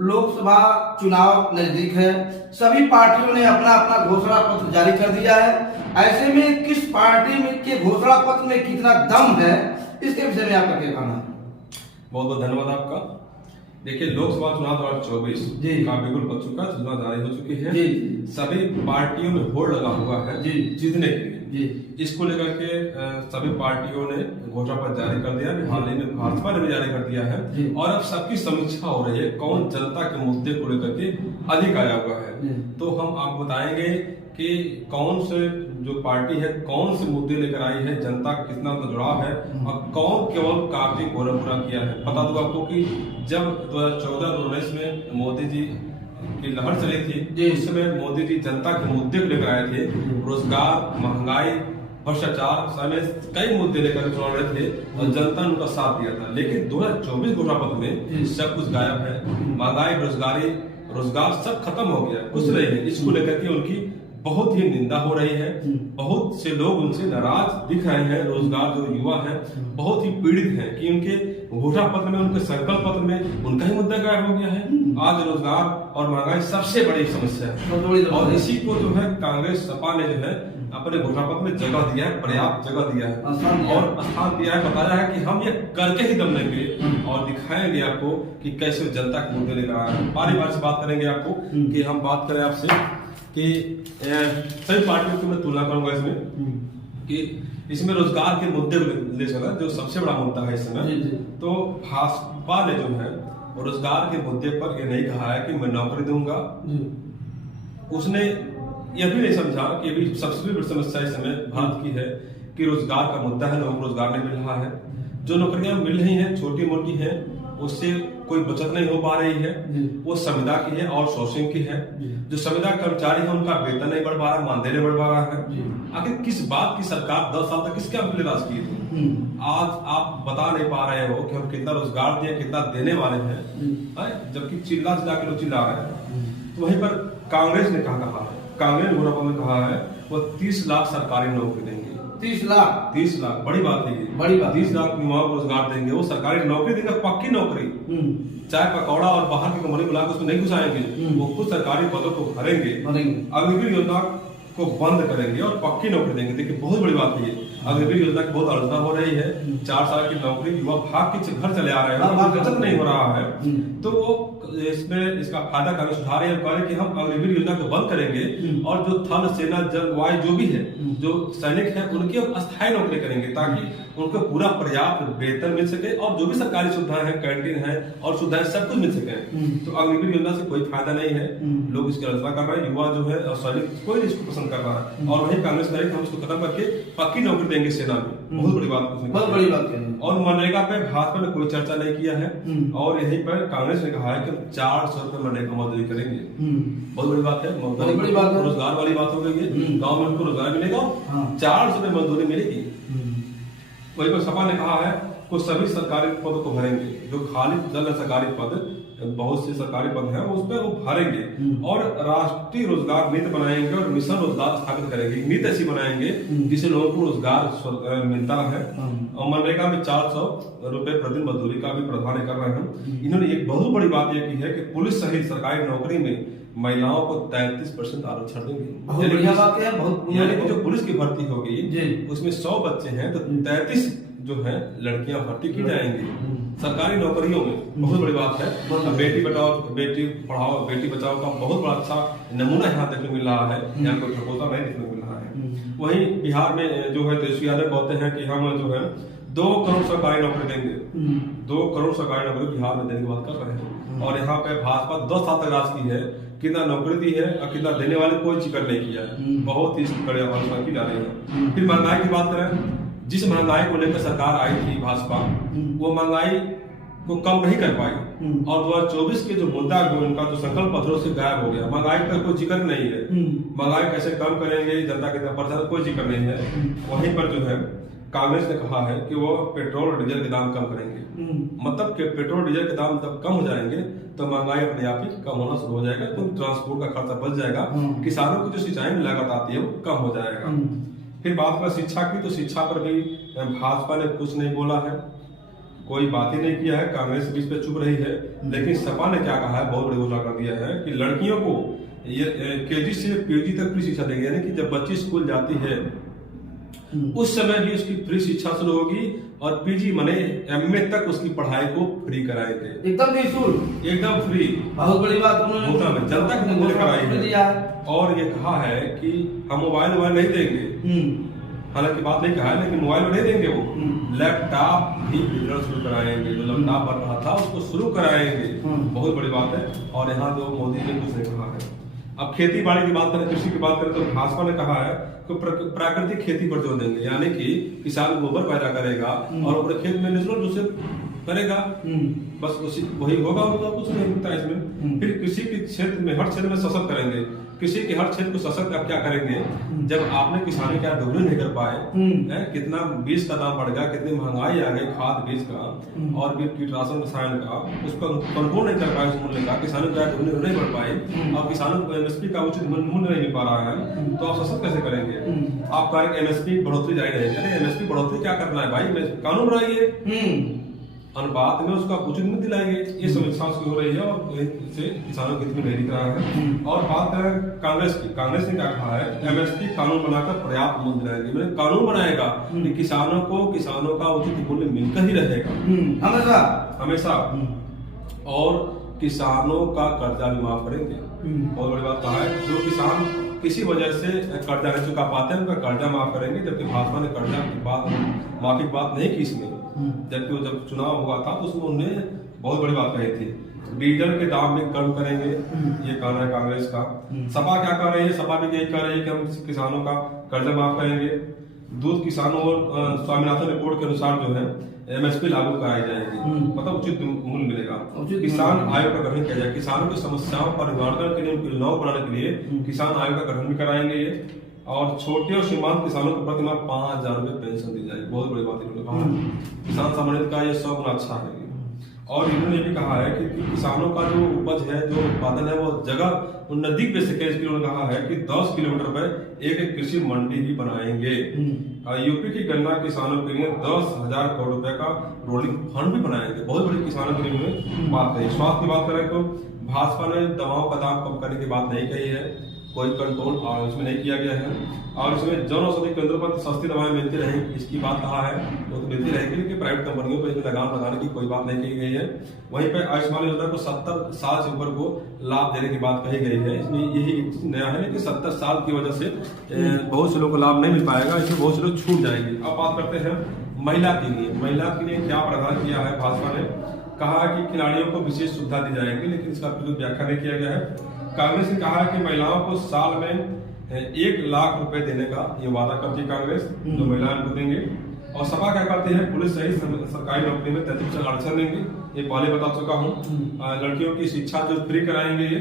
लोकसभा चुनाव नजदीक है, सभी पार्टियों ने अपना अपना घोषणा पत्र जारी कर दिया है। ऐसे में किस पार्टी में के घोषणा पत्र में कितना दम है, इसके विषय में आपका क्या कहना है? बहुत बहुत धन्यवाद आपका। देखिए, लोकसभा चुनाव 2024 का बिगुल बच चुका, चुनाव जारी हो चुकी है। सभी पार्टियों में होड़ लगा हुआ है जीतने के लिए। इसको लेकर के सभी पार्टियों ने घोषणा पत्र जारी कर दिया। हाल ही में भाजपा ने भी जारी कर दिया है और अब सबकी समीक्षा हो रही है कौन जनता के मुद्दे को लेकर के अधिक आया हुआ है। तो हम आपको बताएंगे कि कौन से जो पार्टी है कौन से मुद्दे लेकर आई है, जनता का कितना जुड़ाव है और कौन केवल कार्य को पूरा किया है। बता दूं आपको कि जब 2014-2019 में मोदी जी की लहर चली थी, उस समय मोदी जी जनता के मुद्दे को लेकर आए थे। रोजगार, महंगाई, भ्रष्टाचार समेत कई मुद्दे लेकर चुनाव लड़े थे और जनता ने उनका साथ दिया था। लेकिन 2024 घोषणा पत्र में सब कुछ गायब है। महंगाई, बेरोजगारी, रोजगार सब खत्म हो गया, कुछ नहीं है। इसको लेकर के उनकी बहुत ही निंदा हो रही है। बहुत से लोग उनसे नाराज दिख रहे हैं। रोजगार जो युवा हैं बहुत ही पीड़ित हैं कि उनके घोषणा पत्र में, उनके संकल्प पत्र में उनका ही मुद्दा गायब हो गया है। आज रोजगार और महंगाई सबसे बड़ी समस्या है और इसी को जो है कांग्रेस सपा ने जो है अपने घोषणा पत्र में जगह दिया है, पर्याप्त जगह दिया है और स्थान दिया है। बताया है कि हम ये करके ही दम लेंगे और दिखाएंगे आपको कि कैसे जनता के मुद्दे लेकर आए हैं। बारी बारी से बात करेंगे आपको कि हम बात करें आपसे कि सभी पार्टियों की मैं तुलना करूंगा इसमें कि इसमें रोजगार के मुद्दे ले चला जो सबसे बड़ा मुद्दा है इस समय। तो भाजपा ने जो है रोजगार के मुद्दे पर ये नहीं कहा है कि मैं नौकरी दूंगा। उसने यह भी नहीं समझा कि अभी सबसे बड़ी समस्या इस समय भारत की है कि रोजगार का मुद्दा है, लोगों को रोजगार नहीं मिल रहा है। जो नौकरियां मिल रही हैं छोटी मोटी हैं, उससे कोई बचत नहीं हो पा रही है। वो संविदा की है और सोर्सिंग की है। जो संविदा कर्मचारी है उनका वेतन नहीं बढ़ पा रहा, मानदेय नहीं बढ़ पा रहा है। आखिर किस बात की सरकार 10 साल तक किसके लिए राज की थी? आज आप बता नहीं पा रहे हो कि हम कितना रोजगार दिए, कितना देने वाले हैं, जबकि चिल्ला चिल्ला के लोग चिल्ला रहे हैं। तो वहीं पर कांग्रेस ने कहा है, कांग्रेस ने कहा है वो 30 लाख सरकारी नौकरी देंगे। 30 लाख बड़ी बात है ये, बड़ी बात। 30 लाख युवाओं को रोजगार देंगे, वो सरकारी नौकरी देंगे, पक्की नौकरी। चाय पकौड़ा और बाहर की कंपनी बुला के उसमें नहीं घुसाएंगे, वो खुद सरकारी पदों को भरेंगे। अग्निवीर योजना को बंद करेंगे और पक्की नौकरी देंगे। देखिए, बहुत बड़ी बात है ये। अग्निवीर योजना की बहुत आलोचना हो रही है। 4 साल की नौकरी, युवा भाग के घर चले आ रहे हैं, बचत नहीं हो रहा है। तो वो इसमें इसका फायदा कांग्रेस उठा रहे हैं कि हम अग्निवीर योजना को बंद करेंगे और जो थल, सेना, जल, वायु जो भी है, जो सैनिक है, उनकी हम अस्थायी नौकरी करेंगे ताकि उनको पूरा पर्याप्त वेतन मिल सके और जो भी सरकारी सुविधाएं हैं, कैंटीन है और सुविधाएं सब कुछ मिल सके। तो अग्निवीर योजना से कोई फायदा नहीं है। लोग इसकी आलोचना कर रहे हैं। युवा जो है और सैनिक कोई इसको पसंद कर रहा है और वही कांग्रेस कह रही है हम इसको खत्म करके पक्की नौकरी देंगे सेना में। बहुत बड़ी बात, बहुत बड़ी बात है। और मनरेगा पे भाजपा ने कोई चर्चा नहीं किया है और यहीं पर कांग्रेस ने कहा है कि 400 रुपए मनरेगा मजदूरी करेंगे। बहुत बड़ी बात है, बहुत बड़ी बात है। रोजगार वाली बात हो गई है। गांव में उनको रोजगार मिलेगा, 400 रुपए मजदूरी मिलेगी। वही पर सपा ने कहा है वो सभी सरकारी पदों को भरेंगे, जो खाली जल सरकारी पद, बहुत से सरकारी पद हैं उस पर वो भरेंगे और राष्ट्रीय रोजगार नीति बनाएंगे और मिशन रोजगार स्थापित करेंगे। नीति ऐसी बनाएंगे जिससे लोगों को रोजगार मिलता है। और मनरेगा में 400 रुपए प्रतिदिन मजदूरी का भी प्रावधान कर रहे हैं। इन्होंने एक बहुत बड़ी बात यह की है कि पुलिस सहित सरकारी नौकरी में महिलाओं को 33% आरक्षण देंगे। यानी कि जो पुलिस की भर्ती होगी उसमें 100 बच्चे हैं तो 33 जो है लड़कियां भर्ती की जाएंगी सरकारी नौकरियों में। बहुत बड़ी बात है। बेटी बचाओ, बेटी पढ़ाओ, बेटी बचाओ का बहुत बड़ा अच्छा नमूना यहाँ देखने मिल रहा है। यहाँ कोई ठकोसा नहीं देखने मिल रहा है। वहीं बिहार में जो है तेजस्वी यादव कहते हैं कि हम जो है 2 करोड़ सरकारी नौकरी देंगे। 2 करोड़ सरकारी नौकरी बिहार में देने की बात कर रहे हैं और यहाँ पे भाजपा 10 साल तक राज की है, कितना नौकरी दी है और कितना देने वाले कोई जिक्र नहीं किया है। बहुत ही कड़े आलोचना की जा रही है। फिर महंगाई की बात करें, जिस महंगाई को लेकर सरकार आई थी भाजपा, वो महंगाई को कम नहीं कर पाई और 2024 के जो मुद्दा उनका जो संकल्प पत्रों से गायब हो गया। महंगाई का कोई जिक्र नहीं है। महंगाई कैसे कम करेंगे, जनता के परेशान, कोई जिक्र नहीं है। वहीं पर जो है कांग्रेस ने कहा है कि वो पेट्रोल और डीजल के दाम कम करेंगे। मतलब कि पेट्रोल डीजल के दाम जब कम हो जाएंगे तो महंगाई अपने आप ही कम होना शुरू हो जाएगा, तो ट्रांसपोर्ट का खर्चा बच जाएगा, किसानों की जो सिंचाई में लागत आती है वो कम हो जाएगा। फिर बात करें शिक्षा की, तो शिक्षा पर भी भाजपा ने कुछ नहीं बोला है। कोई बात ही नहीं किया है, कांग्रेस भी इस पे चुप रही है। लेकिन सपा ने क्या कहा है, बहुत बड़ी घोषणा कर दिया है कि लड़कियों को ये केजी से पीजी तक फ्री शिक्षा देंगे, यानी कि जब बच्ची स्कूल जाती है उस समय भी उसकी फ्री शिक्षा शुरू होगी और पीजी माने एमए तक उसकी पढ़ाई को फ्री कराएंगे, एकदम निःशुल्क, एकदम फ्री। बहुत बड़ी बात उन्होंने घोषणा में जनता के मुद्दे कराई है। और ये कहा है कि हम मोबाइल नहीं देंगे, हालांकि बात नहीं कहा है, लेकिन मोबाइल में नहीं देंगे, वो लैपटॉप भी वितरण शुरू कराएंगे, जो लैपटॉप बन रहा था उसको शुरू कराएंगे। बहुत बड़ी बात है। और यहाँ जो मोदी ने कुछ नहीं कहा है। अब खेती बाड़ी की बात करें, कृषि की बात करें, तो भाजपा ने कहा है कि प्राकृतिक खेती पर जोर देंगे, यानी कि किसान गोबर पैदा करेगा और अपने खेत में नेचुरल रूप से करेगा, बस उसी वही होगा, उनका कुछ नहीं होता इसमें। फिर कृषि के क्षेत्र में, हर क्षेत्र में सशक्त करेंगे, कृषि के हर क्षेत्र को सशक्त आप क्या करेंगे, जब आपने किसानी क्या दोगुनी नहीं कर पाए, कितना बीज का दाम बढ़ गया, कितनी महंगाई आ गई खाद बीज का और भी कीटनाशक रसायन का, उसको कंट्रोल नहीं कर पाए उस मूल्य का, किसानों की आय दोगुनी नहीं बढ़ पाई और किसानों को एमएसपी का उचित मूल्य नहीं मिल पा रहा है, तो आप सशक्त कैसे करेंगे? आप कहेंगे एमएसपी बढ़ोतरी जारी रहेगी। अरे एमएसपी बढ़ोतरी क्या करना है भाई, कानून बनाइए, अनुपात में उसका उचित मूल्य दिलाएंगे। ये समीक्षा उसकी हो रही है और इससे किसानों के हित में नहीं दिख रहा है। और बात करें कांग्रेस की, कांग्रेस ने क्या कहा है, एमएसपी कानून बनाकर पर्याप्त मूल्य दिलाएंगे, मतलब कानून बनाएगा कि किसानों का उचित मूल्य मिलकर ही रहेगा हमेशा हमेशा। और किसानों का कर्जा भी माफ करेंगे। बहुत बड़ी बात कहा है, जो किसान किसी वजह से कर्जा नहीं चुका पाते हैं उनका कर्जा माफ करेंगे, जबकि भाजपा ने कर्जा की बात माफी की बात नहीं की इसमें, जबकि वो जब चुनाव हुआ था तो उसमें उन्होंने बहुत बड़ी बात कही थी। डीजल के दाम भी कम करेंगे, ये कहना है कांग्रेस का। सपा क्या कह रही है, सपा भी यही कह रही है कि हम किसानों का कर्जा माफ करेंगे। दूध किसानों और स्वामीनाथन रिपोर्ट के अनुसार जो है एमएसपी लागू कराई जाएगी, मतलब उचित मूल्य मिलेगा। किसान आयोग का गठन किया जाए, किसानों की समस्याओं पर निवारण के लिए, उनकी योजनाओं को बनाने के लिए किसान आयोग का गठन भी कराएंगे ये। और छोटे और सीमांत किसानों को प्रतिमाह 5,000 रुपए पेंशन दी जाएगी। बहुत बड़ी बात इन्होंने कहा है, किसान सम्मानित का ये 100 गुना अच्छा है। और इन्होंने भी कहा है कि किसानों का जो उपज है, जो उत्पादन है, वो जगह नजदीक बेच सके, इसके उन्होंने कहा है कि 10 किलोमीटर पे एक कृषि मंडी भी बनाएंगे। यूपी की गन्ना किसानों के लिए 10,000 करोड़ रुपए का रोलिंग फंड भी बनाएंगे। बहुत बड़ी किसानों के लिए उन्होंने बात कही। स्वास्थ्य की बात करें तो भाजपा ने दवाओं का दाम कम करने की बात नहीं कही है, कोई कंट्रोल इसमें नहीं किया गया है। और इसमें जन औषधि केंद्रों पर सस्ती दवाएं मिलती रहेंगी, इसकी बात कहा है, वो तो मिलती रहेगी, लेकिन प्राइवेट कंपनियों पर इसमें लगाम लगाने की कोई बात नहीं कही गई है। वहीं पर आयुष्मान योजना को 70 साल से ऊपर को लाभ देने की बात कही गई है। इसमें यही नया है, लेकिन 70 साल की वजह से बहुत से लोगों को लाभ नहीं मिल पाएगा, इसमें बहुत से लोग छूट जाएंगे। अब बात करते हैं महिला के लिए। महिला के लिए क्या प्रावधान किया है भाजपा ने, कहा कि खिलाड़ियों को विशेष सुविधा दी जाएगी, लेकिन इसका कुछ व्याख्या नहीं किया गया है। कांग्रेस ने कहा है कि महिलाओं को साल में 1 लाख रुपए देने का ये वादा करती है कांग्रेस, जो महिलाओं को देंगे। और सपा क्या करती है, पुलिस सहित सरकारी नौकरी में 33% आरक्षण देंगे, ये पहले बता चुका हूँ। लड़कियों की शिक्षा जो फ्री कराएंगे ये।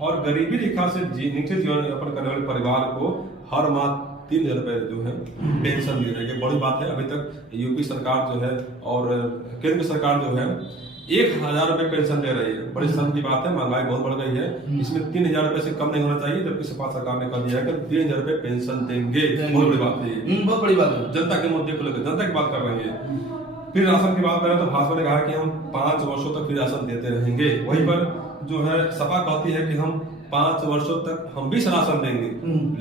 और गरीबी रेखा से नीचे जीवन यापन करने वाले परिवार को हर माह 3,000 रुपए जो है पेंशन दी जाएगी। बड़ी बात है, अभी तक यूपी सरकार जो है और केंद्र सरकार जो है 1,000 रुपए पेंशन दे रही है। बड़ी शर्म की बात है, महंगाई बहुत बढ़ गई है, इसमें 3,000 रुपए से कम नहीं होना चाहिए, जबकि सपा सरकार ने कह दिया है कि 3,000 रुपए पेंशन देंगे। बहुत बड़ी बात है, बहुत बड़ी बात है। जनता के मुद्दे को लेकर जनता की बात कर रही है। फिर राशन की बात करें तो भाजपा ने कहा कि हम 5 वर्षों तक फिर राशन देते रहेंगे। वहीं पर जो है सपा कहती है कि हम 5 वर्षों तक हम भी राशन देंगे,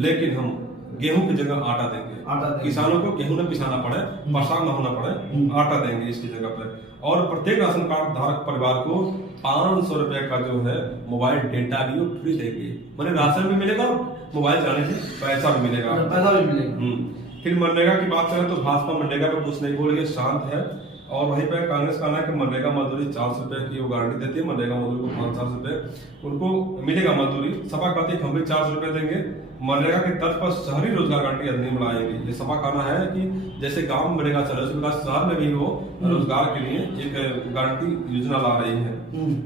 लेकिन हम गेहूं की जगह आटा देंगे। किसानों को गेहूं न पिसाना पड़े, परेशान न होना पड़े, आटा देंगे इसकी जगह पर। और प्रत्येक राशन कार्ड धारक परिवार को 500 रुपए का जो है मोबाइल डेटा भी फ्री देंगे, मतलब राशन भी मिलेगा और मोबाइल चलाने से पैसा भी मिलेगा। फिर मनरेगा की बात करें तो भाजपा मनरेगा पे कुछ नहीं बोल रही है, शांत है। और वहीं पर कांग्रेस का है कि मनरेगा मजदूरी 400 रुपए की वो गारंटी देती है, मनरेगा मजदूर को 500 रुपए उनको मिलेगा मजदूरी। सपा कहती है हम भी 400 रुपए देंगे। मनरेगा की तर्ज पर शहरी रोजगार गारंटी अधिनियम लाएंगे। ये सपा कहना है कि जैसे गांव में मनरेगा चल रहा है, शहर में भी वो रोजगार के लिए एक गारंटी योजना ला रही है।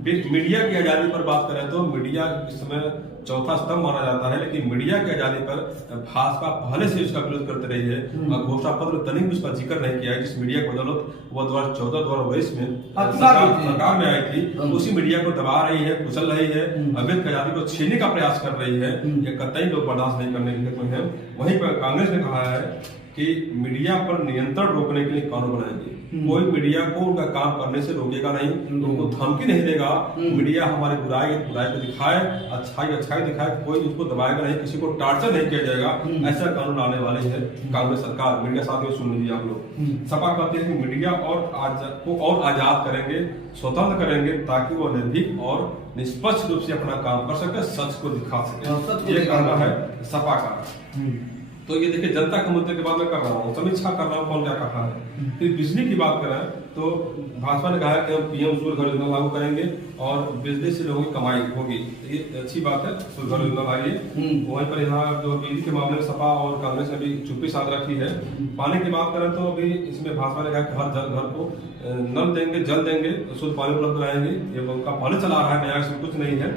फिर मीडिया की आजादी पर बात करें तो मीडिया इस समय चौथा स्तंभ माना जाता है, लेकिन मीडिया की आजादी पर भाजपा पहले से उसका विरोध करते रही है और घोषणा पत्र में तनिक भी उसका जिक्र नहीं किया है। जिस मीडिया की बदौलत वो 2014-2022 में सरकार में आई थी, उसी मीडिया को दबा रही है, कुचल रही है, अवैध आजादी को छीनने का प्रयास कर रही है। ये कतई लोग बर्दाश्त नहीं करने के लिए है। वहीं पर कांग्रेस ने कहा है कि मीडिया पर नियंत्रण रोकने के लिए कानून बनाएंगे। कोई मीडिया को उनका काम करने से रोकेगा नहीं, उनको धमकी नहीं देगा। मीडिया हमारे बुराई को दिखाए, अच्छाई दिखाए, कोई उसको दबाएगा नहीं, किसी को टार्चर नहीं किया जाएगा। ऐसा कानून लाने वाले है कांग्रेस सरकार। मीडिया साथियों सुन लीजिए आप लोग, सपा कहते हैं कि मीडिया और आजाद करेंगे, स्वतंत्र करेंगे, ताकि वो निर्भीक और निष्पक्ष रूप से अपना काम कर सके, सच को दिखा सके। ये कहना है सपा का। तो ये देखिए, जनता के मुद्दे की बात मैं कर रहा हूँ, समीक्षा कर रहा हूँ कौन क्या कहा है। फिर बिजली की बात करें तो भाजपा ने कहा है कि हम पीएम सूर्य घर योजना लागू करेंगे और बिजली से लोगों की कमाई होगी। ये अच्छी बात है, सूर्य घर योजना लाइए। वहीं पर यहाँ जो बिजली के मामले में सपा और कांग्रेस ने भी चुप्पी साध रखी है। पानी की बात करें तो अभी इसमें भाजपा ने कहा कि हर घर को नल देंगे, जल देंगे, शुद्ध पानी उपलब्ध कराएंगे। ये उनका पहले चला रहा है, नया इसमें कुछ नहीं है।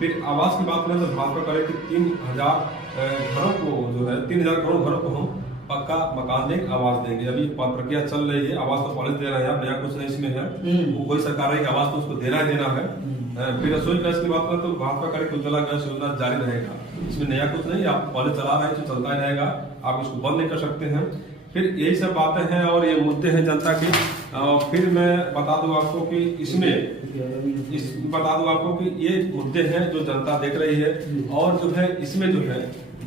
फिर आवास की बात करें तो भाजपा करे कि 3000 घरों को जो है 3000 करोड़ घरों को हम पक्का मकान देंगे, आवास देंगे। अभी प्रक्रिया चल रही है, आवास तो पहले दे रहे हैं, नया कुछ नहीं इसमें है। वो कोई सरकार है कि आवास तो उसको देना ही देना है। फिर रसोई गैस की बात करें तो भाजपा करे कि उज्ज्वला गैस योजना जारी रहेगा, इसमें नया कुछ नहीं, आप पहले चला रहे हैं तो चलता ही रहेगा, आप इसको बंद नहीं कर सकते हैं। फिर यही सब बातें हैं और ये मुद्दे हैं जनता के। फिर मैं बता दूं आपको कि बता दूं आपको कि ये मुद्दे हैं जो जनता देख रही है। और जो है इसमें जो है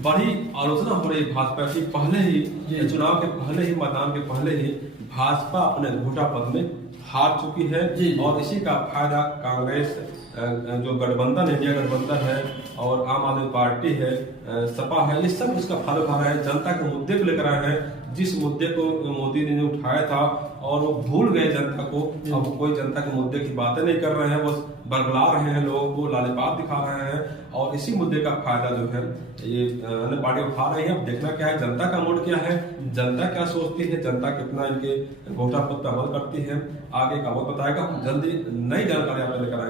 बड़ी आलोचना हो रही है भाजपा की। पहले ही चुनाव के पहले ही, मतदान के पहले ही भाजपा अपने घोटा पद में हार चुकी है और इसी का फायदा कांग्रेस, जो गठबंधन इंडिया गठबंधन है और आम आदमी पार्टी है, सपा है, ये सब उसका फायदा उठा रहे हैं। जनता के मुद्दे को लेकर आए हैं, जिस मुद्दे को मोदी ने उठाया था और वो भूल गए जनता को। अब कोई जनता के मुद्दे की बातें नहीं कर रहे हैं, बस बरगला रहे हैं, लोगों को लालिपाप दिखा रहे हैं और इसी मुद्दे का फायदा जो है ये अन्य पार्टी उठा रही है। अब देखना क्या है, जनता का मूड क्या है, जनता क्या सोचती है, जनता कितना इनके घोटा पद पर अमल करती है, आगे का वक्त बताएगा। जल्दी नई जानकारी आप लेकर आएंगे।